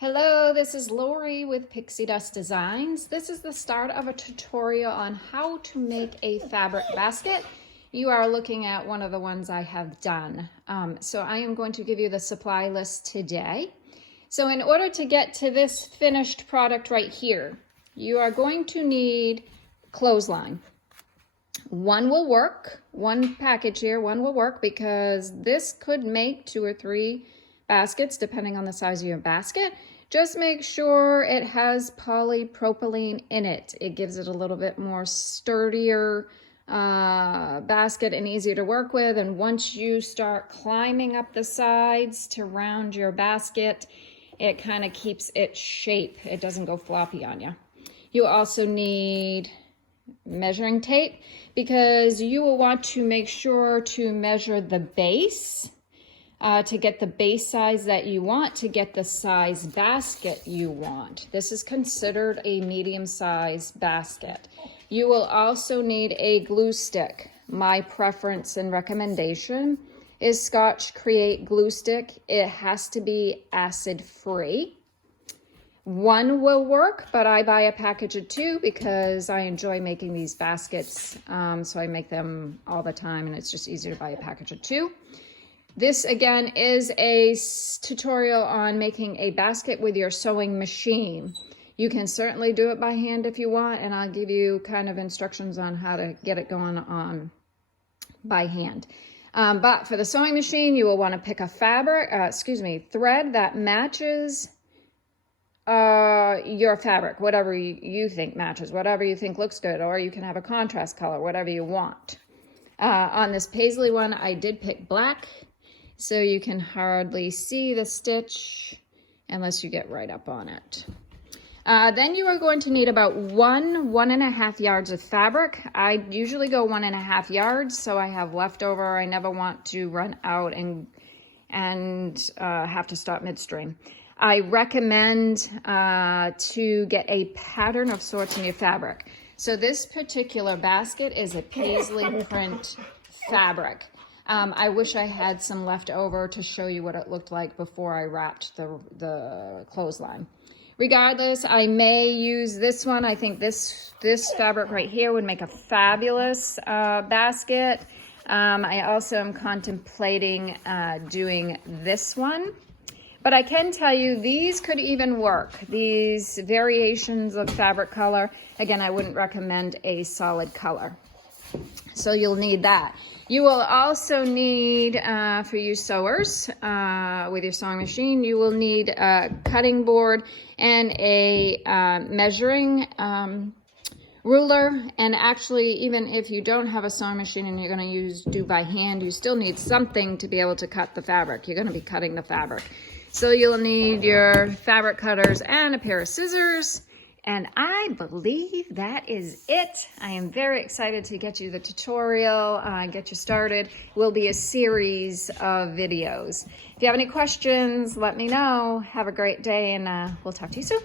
Hello, this is Lori with Pixie Dust Designs. This is the start of a tutorial on how to make a fabric basket. You are looking at one of the ones I have done. So I am going to give you the supply list today. So in order to get to this finished product right here, you are going to need clothesline. One will work, one package here, one will work because this could make 2 or 3 baskets depending on the size of your basket. Just make sure it has polypropylene in it. It gives it a little bit more sturdier basket and easier to work with. And once you start climbing up the sides to round your basket, it kind of keeps its shape. It doesn't go floppy on you. You also need measuring tape because you will want to make sure to measure the base to get the base size that you want, to get the size basket you want. This is considered a medium size basket. You will also need a glue stick. My preference and recommendation is Scotch Create glue stick. It has to be acid free. One will work, but I buy a package of 2 because I enjoy making these baskets. So I make them all the time and it's just easier to buy a package of 2. This again is a tutorial on making a basket with your sewing machine. You can certainly do it by hand if you want, and I'll give you kind of instructions on how to get it going on by hand. But for the sewing machine, you will want to pick a thread that matches your fabric, whatever you think matches, whatever you think looks good, or you can have a contrast color, whatever you want. On this paisley one, I did pick black, so you can hardly see the stitch unless you get right up on it. Then you are going to need about 1.5 yards of fabric. I usually go 1.5 yards, so I have leftover. I never want to run out and have to stop midstream. I recommend to get a pattern of sorts in your fabric. So this particular basket is a paisley print fabric. I wish I had some left over to show you what it looked like before I wrapped the clothesline. Regardless, I may use this one. I think this fabric right here would make a fabulous basket. I also am contemplating doing this one. But I can tell you these could even work. These variations of fabric color, again, I wouldn't recommend a solid color. So you'll need that. You will also need, for you sewers, with your sewing machine, you will need a cutting board and a measuring ruler. And actually, even if you don't have a sewing machine and you're going to do by hand, you still need something to be able to cut the fabric. You're going to be cutting the fabric. So you'll need your fabric cutters and a pair of scissors. And I believe that is it. I am very excited to get you the tutorial, get you started. It will be a series of videos. If you have any questions, let me know. Have a great day, and we'll talk to you soon.